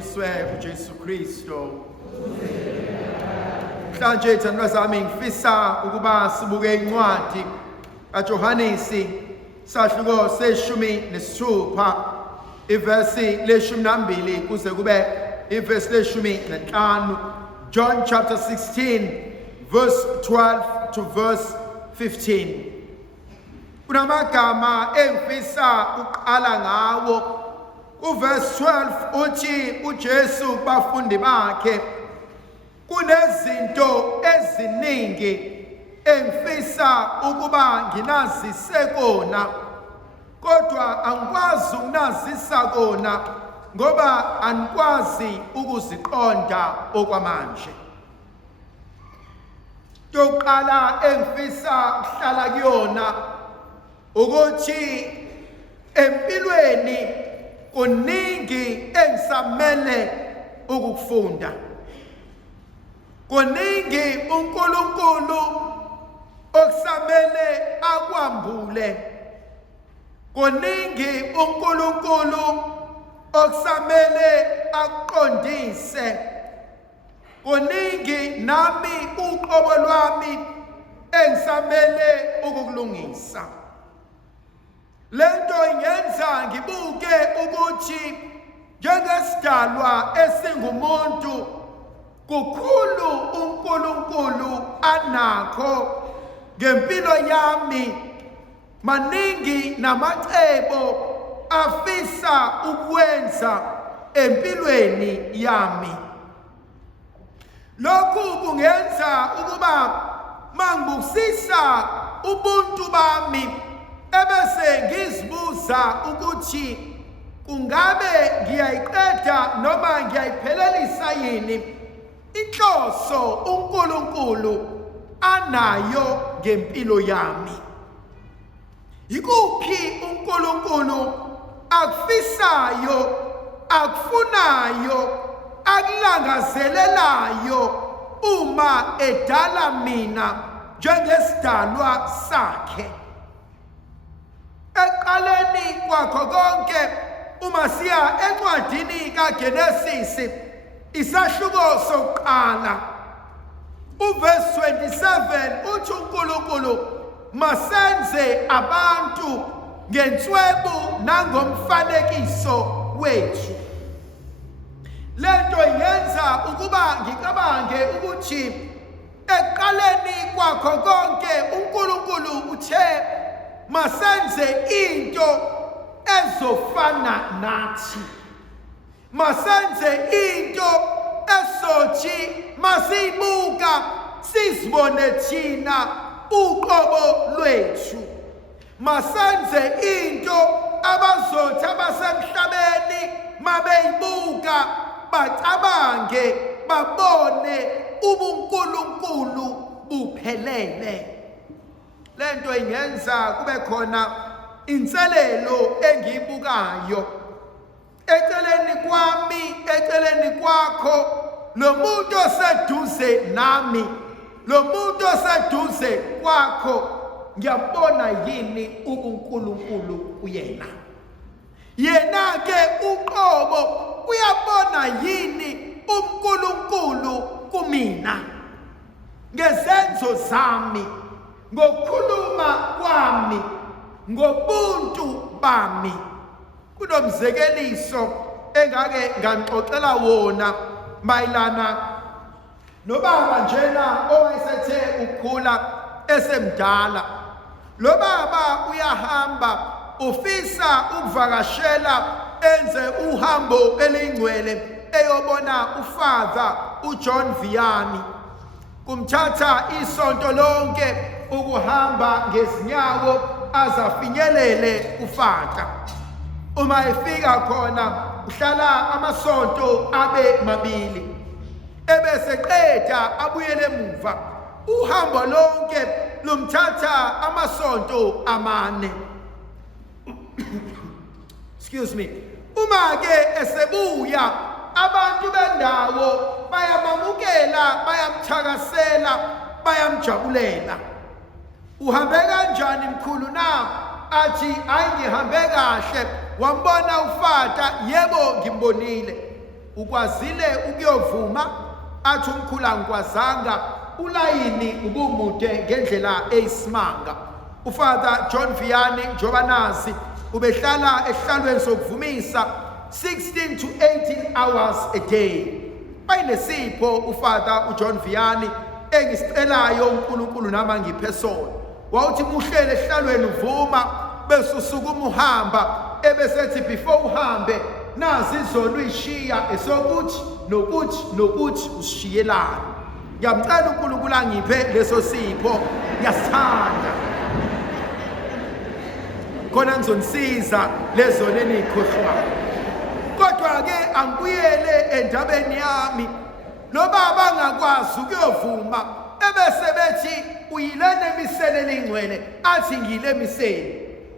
Mabongiswe uJesu Kristo. Mhlanje thandwa zami ngifisa ukuba sibuke incwadi kaJohanesi sahluko se-16 iversi le-12 kuze kube iversi le-15. John chapter 16 verse 12 to verse 15. Kunamagama engifisa uqala ngawo. Uverse 12 uthi uJesu bafundi bakhe kunezinto eziningi engifisa ukuba nginazise kona kodwa angikwazi ukunazisa kona ngoba anikwazi ukuziqonda okwamanje. Yokuqala engifisa ukuhlala kuyona ukuthi empilweni kuningi engisamele ukufunda. Kuningi uNkulunkulu okusamele akwambule. Kuningi uNkulunkulu okusamele akuqondise. Kuningi nami uqobo lwami engisamele ukukulungisa. Lento ingenza ngibuke ukuthi njengesidalwa esingumuntu kukhulu uNkulunkulu anakho ngempilo yami, maningi namacebo afisa ukwenza empilweni yami. Lokhu kungenza ukuba mangibusisa ubuntu bami ebese ngizibuza ukuthi kungabe ngiyayiqeda noma ngiyayiphelelisa yini inhloso uNkulunkulu anayo ngempilo yami. Yikuphi uNkulunkulu akufisayo, akufunayo, akulangazelelayo uma edala mina njengesidalwa sakhe. Eqaleni kwakho konke uma siya encwadini kaGenesisi isahluko sokuqala uverse 27 uthi uNkulunkulu masenze abantu ngenswebu nangomfanekiso wethu. Lento yenza ukuba ngicabange ukuthi eqaleni kwakho konke uNkulunkulu uthe masenze into ezofana nathi. Masenze into esothi masiyibuka sizibone thina uqobo lwethu. Masenze into abazothi abasemhlabeni mabeyibuka bacabange babone ubuNkulunkulu buphelele. Lento ingenza kube khona inselelo engiyibukayo eceleni kwami, eceleni kwakho, lo muntu oseduze nami, lo muntu oseduze kwakho, ngiyabona yini uNkulunkulu kuyena? Yena ke uqobo uyabona yini uNkulunkulu kumina? Ngezenzo zami, ngokukhuluma kwami, ngobuntu bami. Kunomzekeliso engake ngangixoxela wona mayelana nobaba njena owayesethe ukukhula esemdala. Lo baba uyahamba ufisa ukuvakashela enze uhambo elingcwele eyobona ufather uJohn Vianney. Kumthatha isonto lonke ukuhamba ngezinyawo azafinyelele ufather. Uma efika khona uhlala amasonto abe mabili ebese qeda abuyele emuva. Uhambo lonke lumthatha amasonto amane. Excuse me. Uma ke esebuya abantu bendawo bayamamukela, bayamthakasela, bayamjabulela. Uhambe kanjani mkhulu na? Athi ayi ngihambe kahle. Wambona uFata? Yebo ngimbonile. ukwazile ukuyovuma athi umkhulu angikwazanga ulayini ubumude ngendlela eyisimanga. Ufather John Vianney njoba nazi ubehlala ehlalweni sokuvumisa 16 to 18 hours a day. Bayinesipho ufather uJohn Vianney engisicelayo uNkulunkulu nama ngiphe sona. Wawuthi muhlele ehlalweni uvuma bese usukuma uhamba ebesethi before uhambe nazi izono uyishiya esokuthi nokuthi usishiyelana. Ngiyamcela uNkulunkulu angiphe leso sipho, ngiyasithanda khona ngizonisiza lezo lenikhohlwayo. Kodwa ke angibuyele endabeni yami. Lo baba angakwazi ukuyovuma ebese bethi uyilene emiseni elingcwele athi ngile emiseni.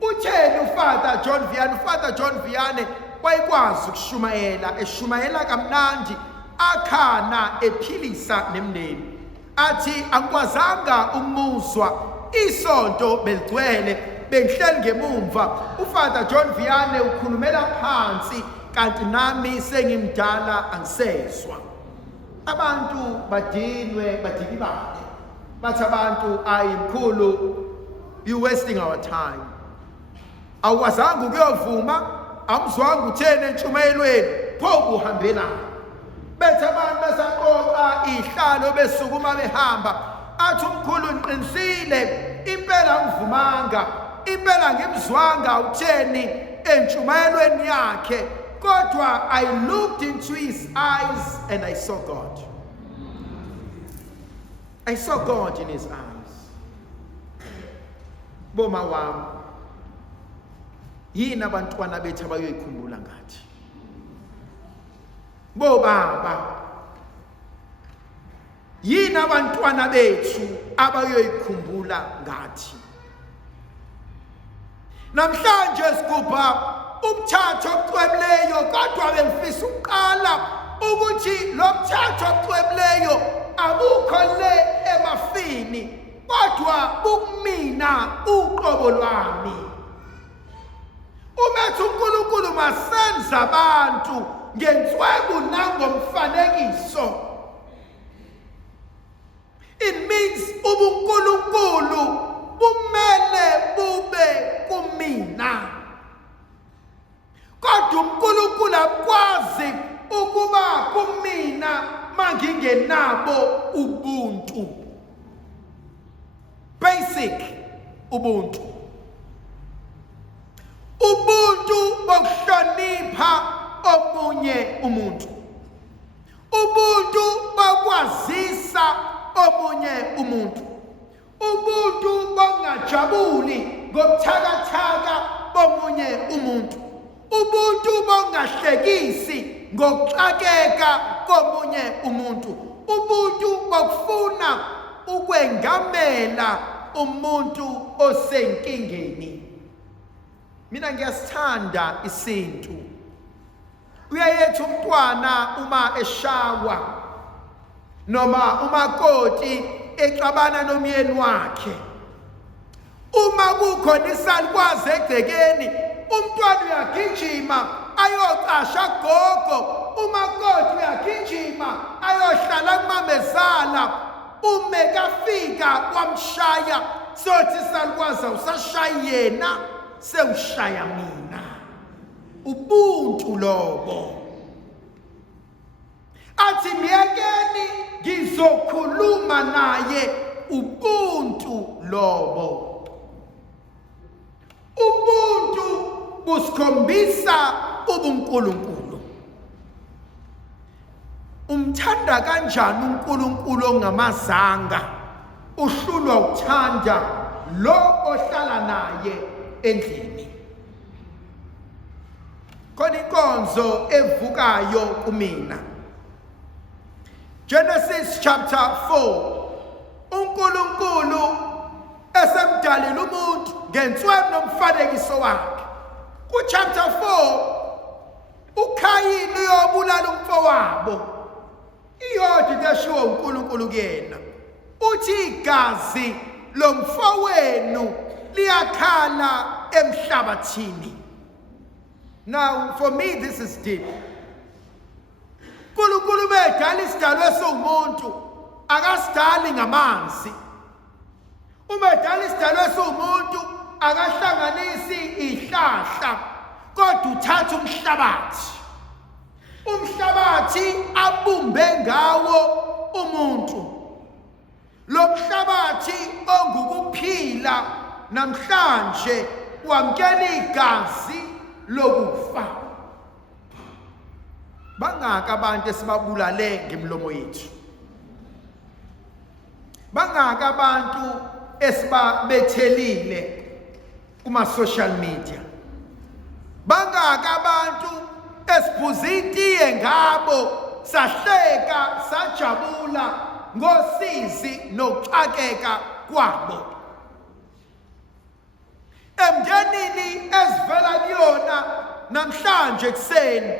Utheni uFather John Vianney? uFather John Vianney wayekwazi ukushumayela, eshumayela kamnandi, akhana ephilisa nemndeni. Athi angikwazanga umuzwa isonto beligcwele bengihleli ngemumva. uFather John Vianney ukhulumela phansi kanti nami sengimdala angisezwa. Abantu badinwe badikibale bathi abantu ayimkhulu, you wasting our time. Awazange ukuyovuma, amzwanga uthene entshumayelweni, pho uhambela. Bethi abantu besaqoqa ihlalo besukuma behamba, athi umkhulu nqinisile impela ngivumanga, impela ngimzwanga utheni entshumayelweni yakhe. Kodwa I looked into his eyes and I saw God. I saw God in his eyes. Boma wami, yini abantwana bethu abayoyikhumbula ngathi? Bo baba, yini abantwana bethu abayoyikhumbula ngathi? Namhlanje sigubha umthatho obucwebileyo, kodwa bengifisa ukuqala ukuthi lo mthatho obucwebileyo abukho le emafini, kodwa bukumina uqobo lwami. Umethi uNkulunkulu masenza abantu ngenswebu nangomfanekiso. It means ubuNkulunkulu bumele bube kumina. Kodwa uNkulunkulu akwazi ukuba kumina mangingenabo ubuntu. Basic ubuntu. Ubuntu bokuhlonipha omunye umuntu. Ubuntu bokwazisa omunye umuntu. Ubuntu bongajabuli ngobuthakathaka bomunye umuntu. Ubuntu bongahlekisi ngokuxakeka komunye umuntu. Ubuntu bokufuna ukwengamela umuntu osenkingeni. Mina ngiyasithanda isintu. Uyayethi umntwana uma eshawa noma umakoti exabana nomyeni wakhe, uma kukhona isalukwazi egcekeni, umntwana uyagijima ayocasha gogo, umakoti uyagijima ayohlala kumamezala. Ume kafika wamshaya, sothi salukwazi usashaya yena, sewushaya mina. Ubuntu lobo. Athi miyekeni ngizokhuluma naye. Ubuntu lobo. Ubuntu busikhombisa ubuNkulunkulu. Umthanda kanjani uNkulunkulu ongamazanga? Uhlulwa ukuthanda lo ohlala naye endlini. Khona inkonzo evukayo kumina. Genesis chapter 4. uNkulunkulu esemdalile umuntu ngenswebu nomfanekiso wakhe. Ku chapter 4 uKhayini uyobulala umfowabo. Iyodi kashiwo uNkulunkulu kuyena. Uthi igazi lomfowenu liyakhala emhlabathini. Now for me this is deep. uNkulunkulu bedala isidalwa esiwumuntu akasidali ngamanzi. Uma edala isidalwa esiwumuntu akahlanganisi ihlahla kodwa uthatha umhlabathi. Umhlabathi abumbe ngawo umuntu. Lo mhlabathi ongukuphila namhlanje wamkela igazi lokufa. Bangaka abantu esibabulale ngemlomo yethu? Bangaka abantu esibabethelile kuma social media? Bangaka abantu esiphuze itiye ngabo, sahleka, sajabula ngosizi nokuxakeka kwabo? Emndenini ezivela kuyona namhlanje kuseni,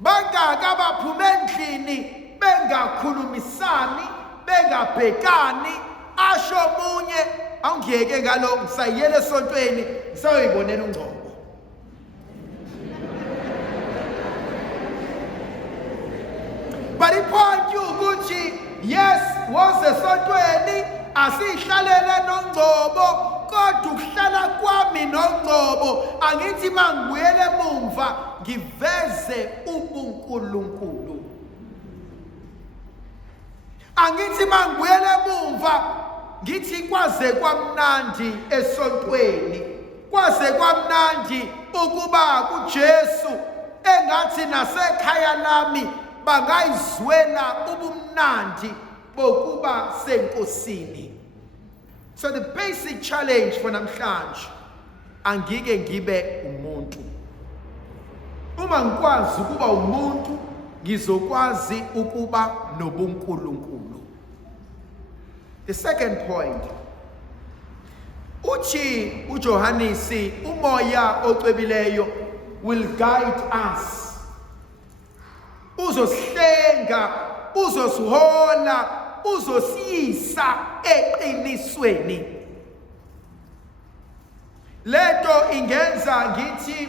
bangaka abaphuma endlini bengakhulumisani, bengabhekani, asho omunye awungiyeke ngalo ngisayiyele esontweni ngisayoyibonela uNgcobo. But ipoint ukuthi yes, wose esontweni asihlalele noNgcobo, kodwa ukuhlala kwami noNgcobo angithi mangibuyele emumva ngiveze ubuNkulunkulu. Angithi mangibuyele emumva ngithi kwaze kwamnandi esontweni, kwaze kwamnandi ukuba kuJesu, engathi nasekhaya lami bangayizwela ubumnandi bokuba senkosini. So the basic challenge for namhlanje, angike ngibe umuntu. Uma ngikwazi ukuba umuntu, ngizokwazi ukuba nobuNkulunkulu. The second point, uthi uJohanesi, umoya ocwebileyo will guide us. Uzosihlenga, uzosihola, uzosiyisa eqinisweni. Lento ingenza ngithi,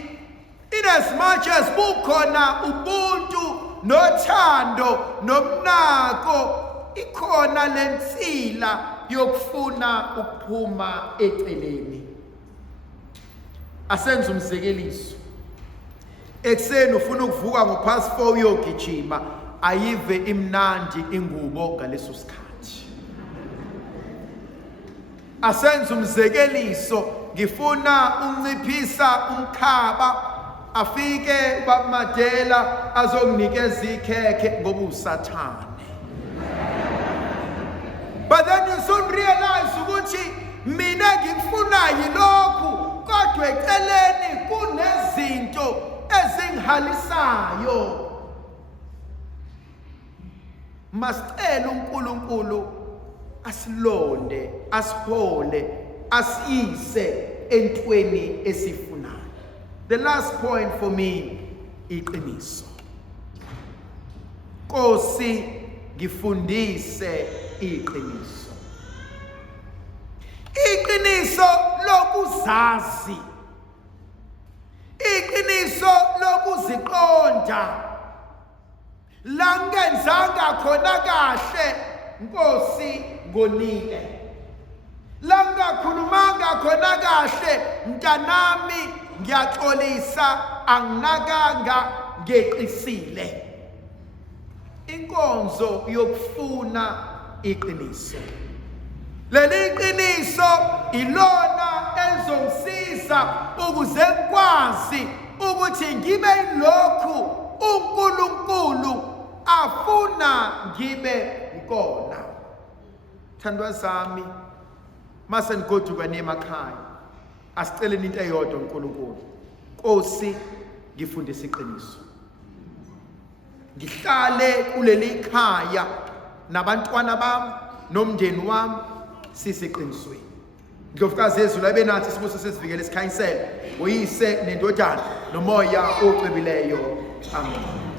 in as much as bukhona ubuntu nothando nomnako, ikhona lensila yokufuna ukuphuma eceleni. Asenze umzekeliso. Ekseni ufuna ukuvuka ngopast 4 uyogijima, ayive imnandi ingubo ngaleso sikhathi. Asenze umzekeliso, ngifuna unciphisa umkhaba, afike uBamadela azokunikeza ikhekhe ngoba usathane. But then you soon realize ukuthi mina ngikufuna yilokhu, kodwa eceleni kunezinto ezingihalisayo. Masicela uNkulunkulu asilonde, asihole, asiyise entweni esifunayo. The last point for me, iqiniso. Nkosi ngifundise iqiniso. Iqiniso lokuzazi. Iqiniso lokuziqonda. La ngenzanga khona kahle, Nkosi ngonike. La ngakhulumanga khona kahle, mntanami ngiyaxolisa, anginakanga, ngeqisile. Inkonzo yokufuna iqiniso. Leli iqiniso ilona elizongisiza ukuze ngikwazi ukuthi ngibe yilokhu uNkulunkulu afuna ngibe ikona. Thandwa zami, mase nigoduka nemakhaya, asiceleni into eyodwa uNkulunkulu. Nkosi ngifundise iqiniso. Ngihlale kuleli khaya nabantwana bami nomndeni wami siseqinisweni. Ndlovukazi yezulu abenathi sibuso sesivikele isikhanyisela, uyise nendodana nomoya ocwebileyo. Amen.